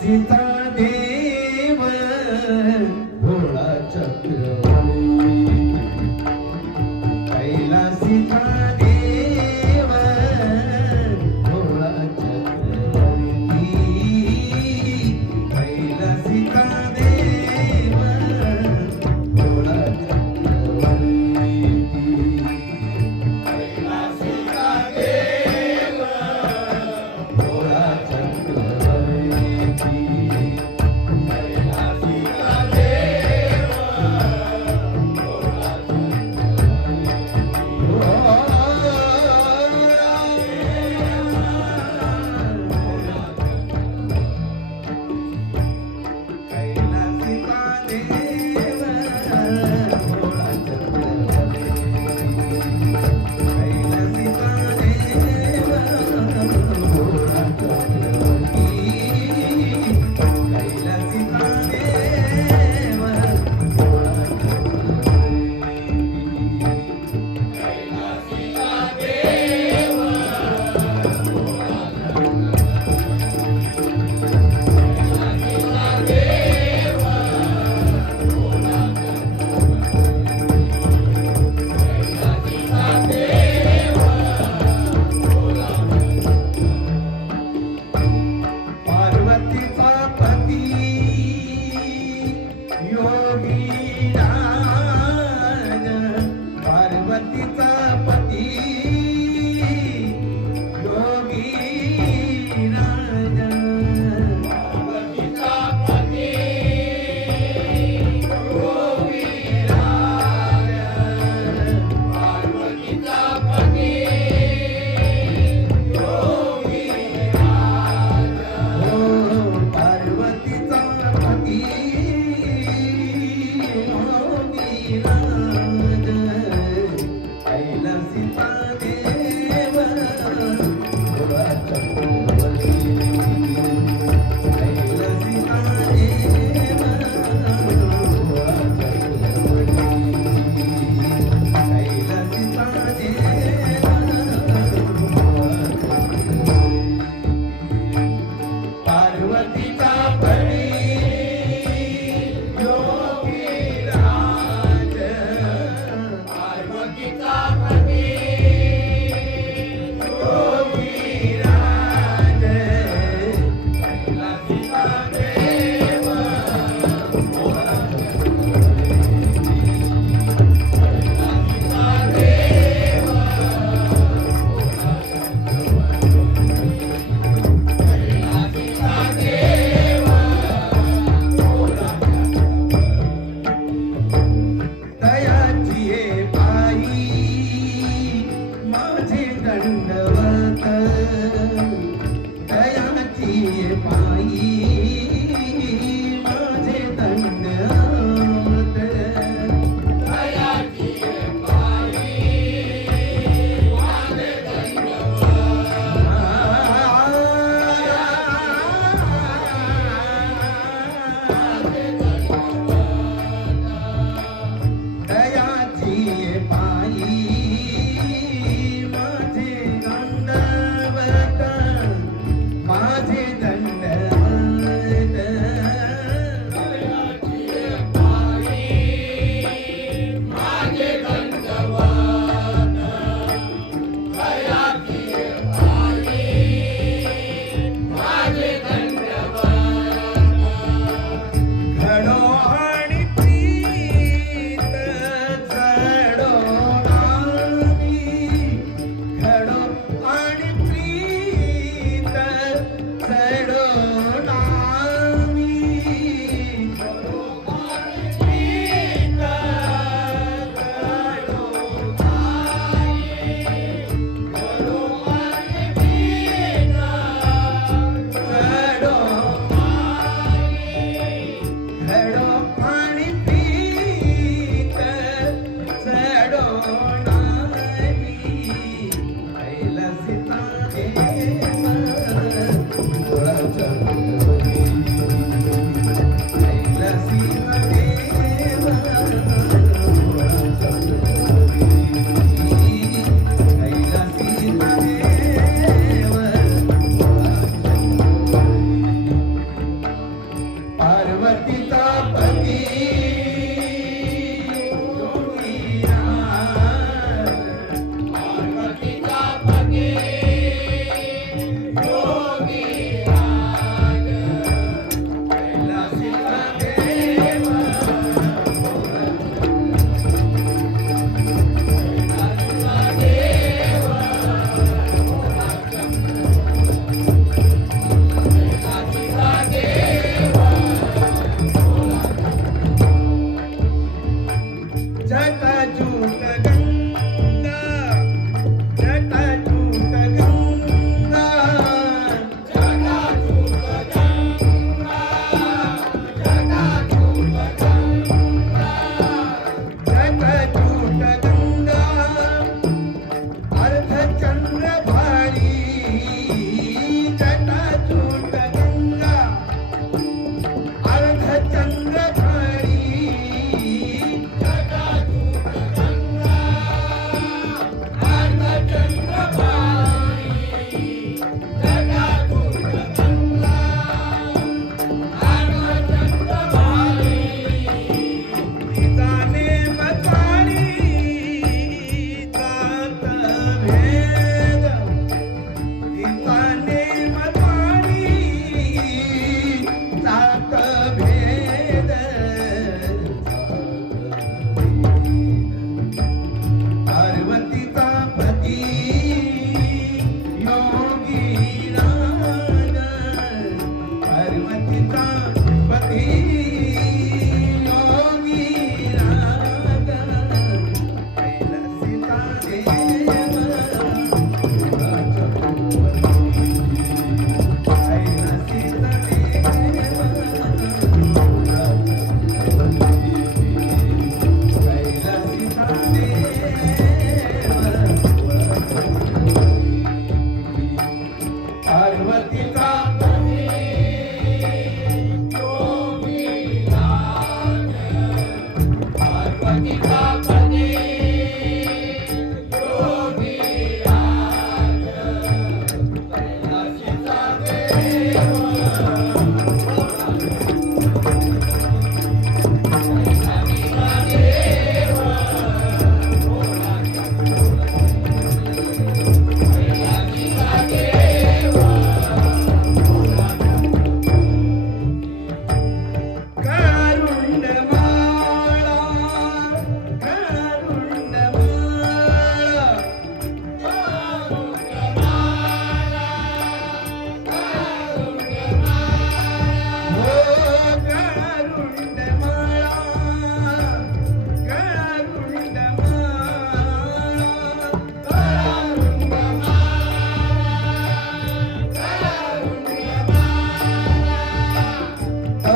visita. Amen.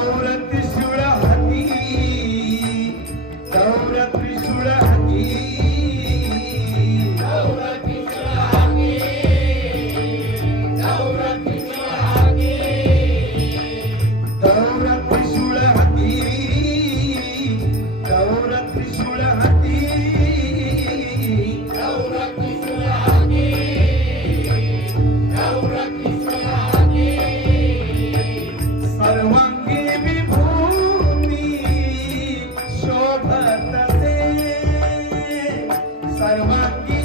தூரத்தில் Guarumaki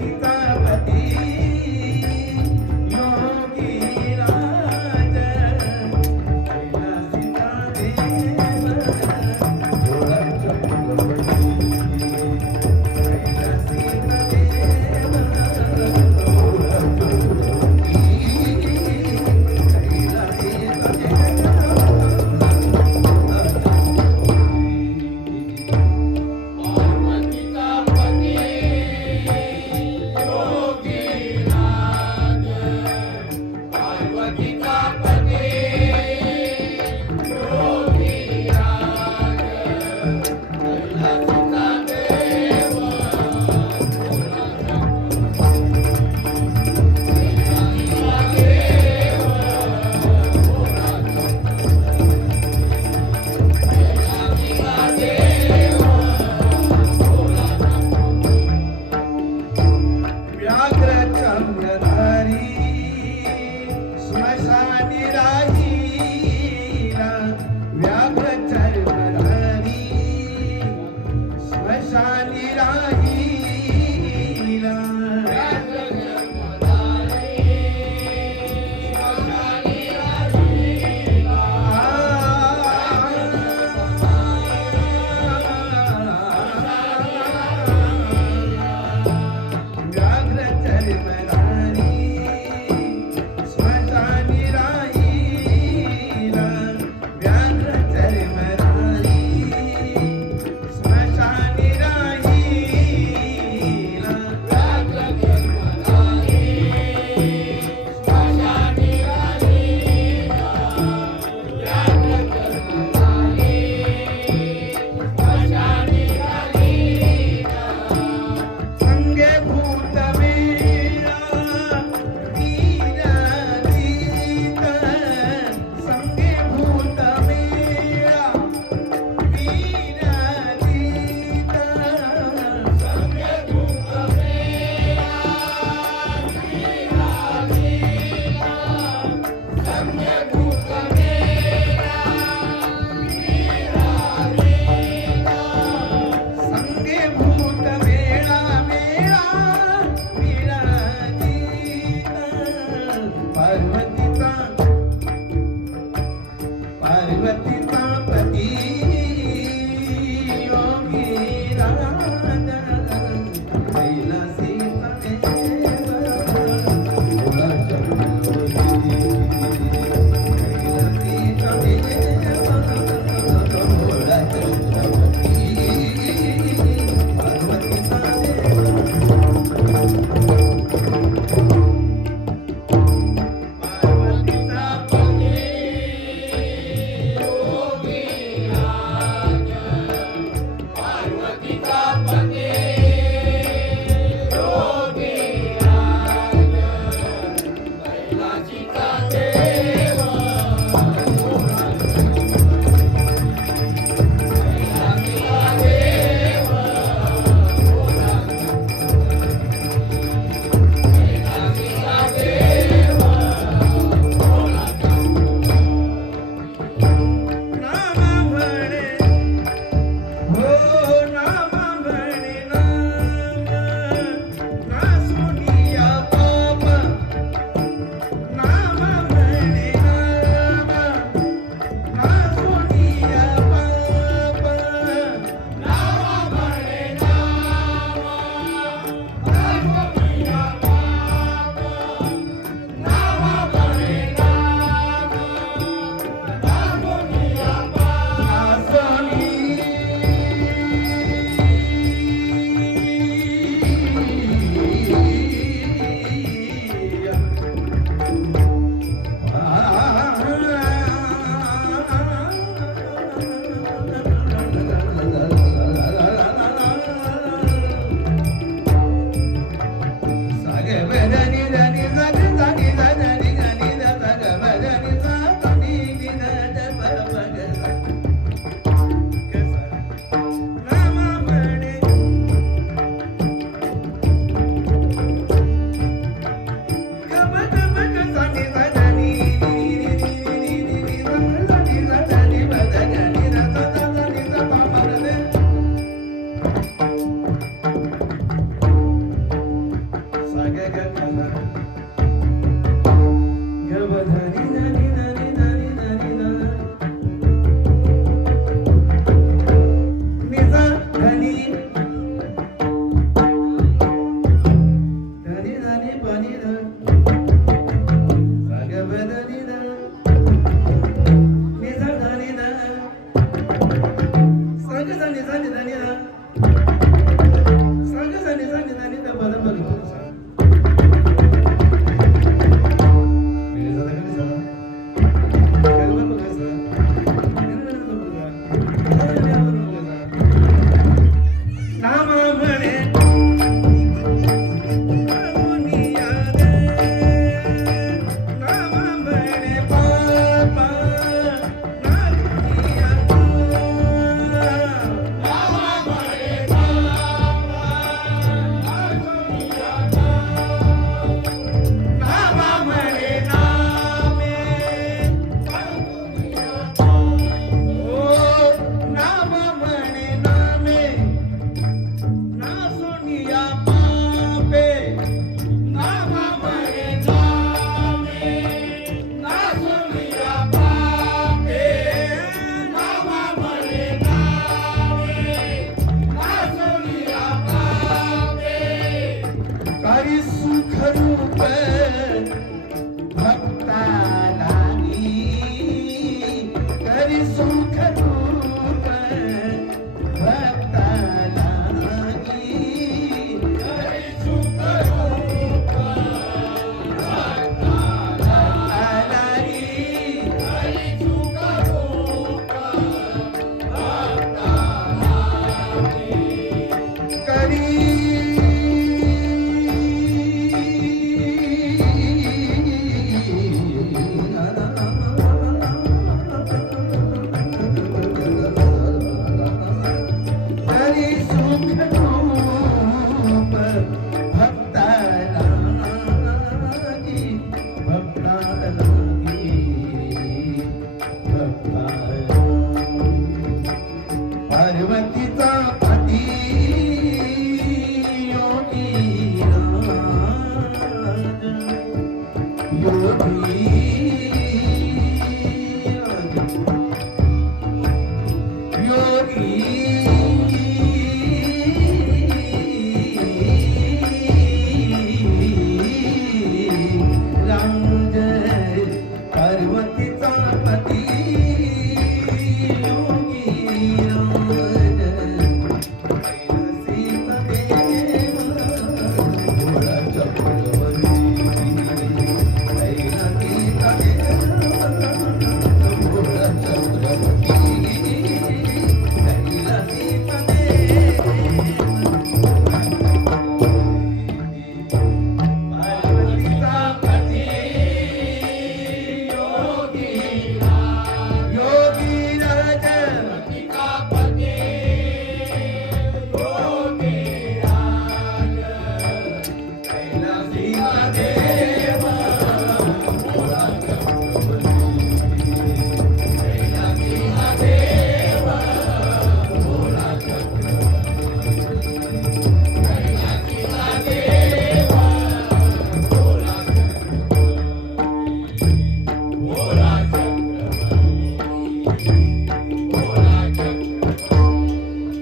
ಗೀತಾವತಿ